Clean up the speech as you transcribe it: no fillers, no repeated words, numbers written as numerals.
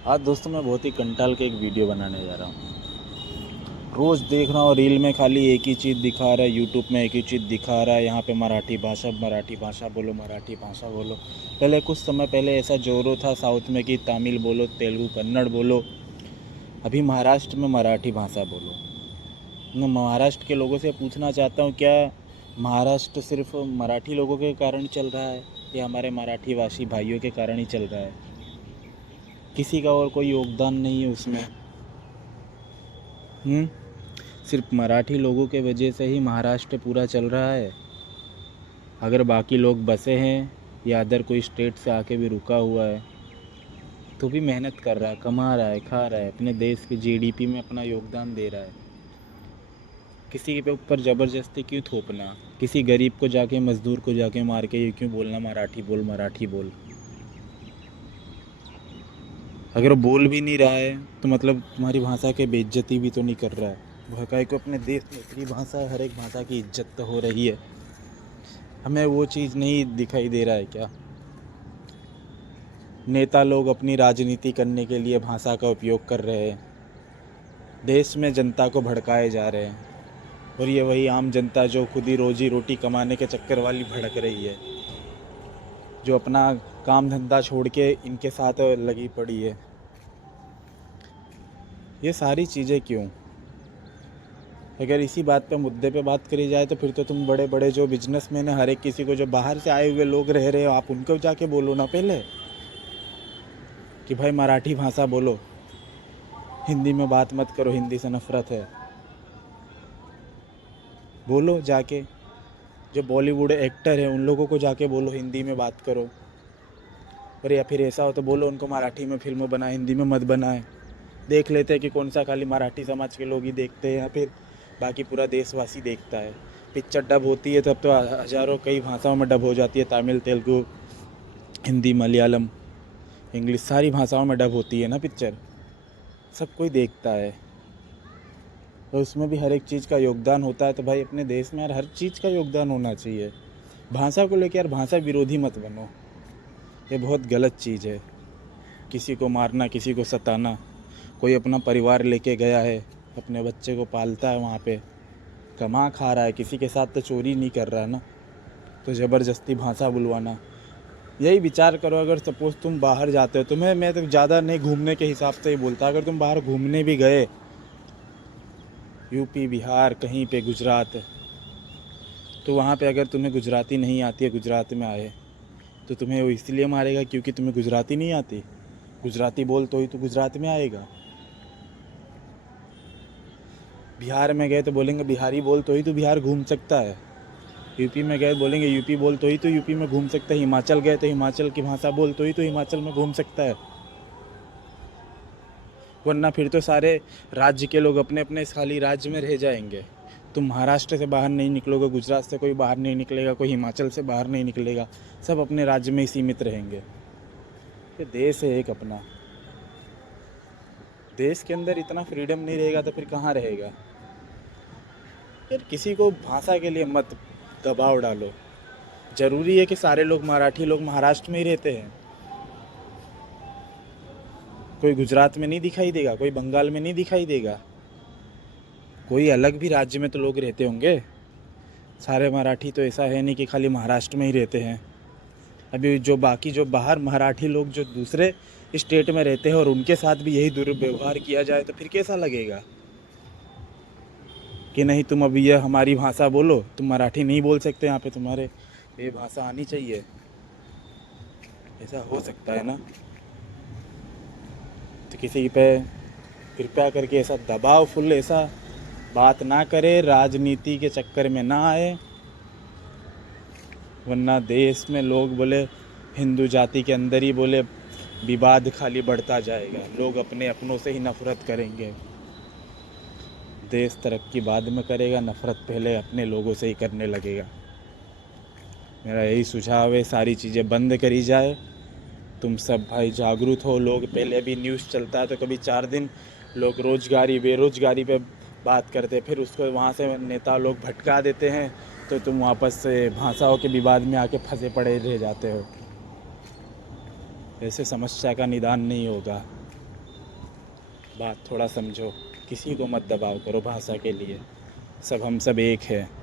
आज दोस्तों मैं बहुत ही कंटाल के एक वीडियो बनाने जा रहा हूँ। रोज़ देख रहा हूँ रील में खाली एक ही चीज़ दिखा रहा है, यूट्यूब में एक ही चीज़ दिखा रहा है। यहाँ पे मराठी भाषा बोलो, मराठी भाषा बोलो। पहले कुछ समय पहले ऐसा जोरों था साउथ में कि तमिल बोलो, तेलुगु कन्नड़ बोलो। अभी महाराष्ट्र में मराठी भाषा बोलो। मैं महाराष्ट्र के लोगों से पूछना चाहता हूँ, क्या महाराष्ट्र सिर्फ मराठी लोगों के कारण चल रहा है या हमारे मराठी भाषी भाइयों के कारण ही चल रहा है? किसी का और कोई योगदान नहीं है उसमें। सिर्फ मराठी लोगों के वजह से ही महाराष्ट्र पूरा चल रहा है। अगर बाकी लोग बसे हैं या अदर कोई स्टेट से आके भी रुका हुआ है तो भी मेहनत कर रहा है, कमा रहा है, खा रहा है, अपने देश के जीडीपी में अपना योगदान दे रहा है। किसी के ऊपर ज़बरदस्ती क्यों थोपना? किसी गरीब को जाके, मज़दूर को जाके मार के ये क्यों बोलना मराठी बोल, मराठी बोल? अगर वो बोल भी नहीं रहा है तो मतलब तुम्हारी भाषा की बेइज्जती भी तो नहीं कर रहा है। भकाई को अपने देश में इतनी भाषा है, हर एक भाषा की इज्जत तो हो रही है। हमें वो चीज़ नहीं दिखाई दे रहा है क्या? नेता लोग अपनी राजनीति करने के लिए भाषा का उपयोग कर रहे हैं, देश में जनता को भड़काए जा रहे हैं, और ये वही आम जनता जो खुद ही रोजी रोटी कमाने के चक्कर वाली भड़क रही है, जो अपना काम धंधा छोड़ के इनके साथ लगी पड़ी है। ये सारी चीज़ें क्यों? अगर इसी बात पे मुद्दे पे बात करी जाए तो फिर तो तुम बड़े बड़े जो बिजनेसमैन है, हर एक किसी को, जो बाहर से आए हुए लोग रह रहे हो, आप उनको जाके बोलो ना पहले कि भाई मराठी भाषा बोलो, हिंदी में बात मत करो, हिंदी से नफ़रत है। बोलो जाके। जो बॉलीवुड एक्टर है उन लोगों को जाके बोलो हिंदी में बात करो। और या फिर ऐसा हो तो बोलो उनको मराठी में फिल्म बनाए, हिंदी में मत बनाए। देख लेते हैं कि कौन सा खाली मराठी समाज के लोग ही देखते हैं या फिर बाकी पूरा देशवासी देखता है। पिक्चर डब होती है तब तो हज़ारों कई भाषाओं में डब हो जाती है, तमिल, तेलुगु, हिंदी, मलयालम, इंग्लिश, सारी भाषाओं में डब होती है ना पिक्चर। सब कोई देखता है तो उसमें भी हर एक चीज़ का योगदान होता है। तो भाई अपने देश में यार हर चीज़ का योगदान होना चाहिए। भाषा को लेकर यार भाषा विरोधी मत बनो, ये बहुत गलत चीज़ है। किसी को मारना, किसी को सताना। कोई अपना परिवार लेके गया है, अपने बच्चे को पालता है, वहाँ पे कमा खा रहा है, किसी के साथ तो चोरी नहीं कर रहा है ना, तो ज़बरदस्ती भाषा बुलवाना। यही विचार करो, अगर सपोज़ तुम बाहर जाते हो, तुम्हें, मैं तो ज़्यादा नहीं घूमने के हिसाब से ही बोलता, अगर तुम बाहर घूमने भी गए, यूपी, बिहार, कहीं पे गुजरात, तो वहाँ पे अगर तुम्हें गुजराती नहीं आती है, गुजरात में आए, तो तुम्हें वो इसलिए मारेगा क्योंकि तुम्हें गुजराती नहीं आती? गुजराती बोल तो ही तो गुजरात में आएगा। बिहार में गए तो बोलेंगे बिहारी बोल तो ही तो बिहार घूम सकता है। यूपी में गए बोलेंगे यूपी बोल तो ही तो यूपी में घूम सकता है। हिमाचल गए तो हिमाचल की भाषा बोल तो ही तो हिमाचल में घूम सकता है। वरना फिर तो सारे राज्य के लोग अपने अपने खाली राज्य में रह जाएंगे। तुम महाराष्ट्र से बाहर नहीं निकलोगे, गुजरात से कोई बाहर नहीं निकलेगा, कोई हिमाचल से बाहर नहीं निकलेगा, सब अपने राज्य में ही सीमित रहेंगे। ये देश है एक अपना, देश के अंदर इतना फ्रीडम नहीं रहेगा तो फिर कहाँ रहेगा? यार किसी को भाषा के लिए मत दबाव डालो। ज़रूरी है कि सारे लोग, मराठी लोग महाराष्ट्र में ही रहते हैं? कोई गुजरात में नहीं दिखाई देगा? कोई बंगाल में नहीं दिखाई देगा? कोई अलग भी राज्य में तो लोग रहते होंगे। सारे मराठी तो ऐसा है नहीं कि खाली महाराष्ट्र में ही रहते हैं। अभी जो बाकी, जो बाहर मराठी लोग जो दूसरे स्टेट में रहते हैं और उनके साथ भी यही दुर्व्यवहार किया जाए तो फिर कैसा लगेगा? कि नहीं तुम अभी यह हमारी भाषा बोलो, तुम मराठी नहीं बोल सकते, यहाँ पे तुम्हारे ये भाषा आनी चाहिए? ऐसा हो सकता है ना? तो किसी पे कृपया करके ऐसा दबाव फुल ऐसा बात ना करे, राजनीति के चक्कर में ना आए, वरना देश में लोग बोले हिंदू जाति के अंदर ही बोले विवाद खाली बढ़ता जाएगा, लोग अपने अपनों से ही नफरत करेंगे। देश तरक्की बाद में करेगा, नफरत पहले अपने लोगों से ही करने लगेगा। मेरा यही सुझाव है, सारी चीज़ें बंद करी जाए। तुम सब भाई जागरूक हो। लोग पहले भी न्यूज़ चलता है तो कभी 4 दिन लोग रोजगारी, बेरोजगारी पे बात करते, फिर उसको वहाँ से नेता लोग भटका देते हैं, तो तुम वापस से भाषाओं के विवाद में आके फंसे पड़े रह जाते हो। ऐसे समस्या का निदान नहीं होगा। बात थोड़ा समझो, किसी को मत दबाव करो भाषा के लिए। सब हम सब एक है।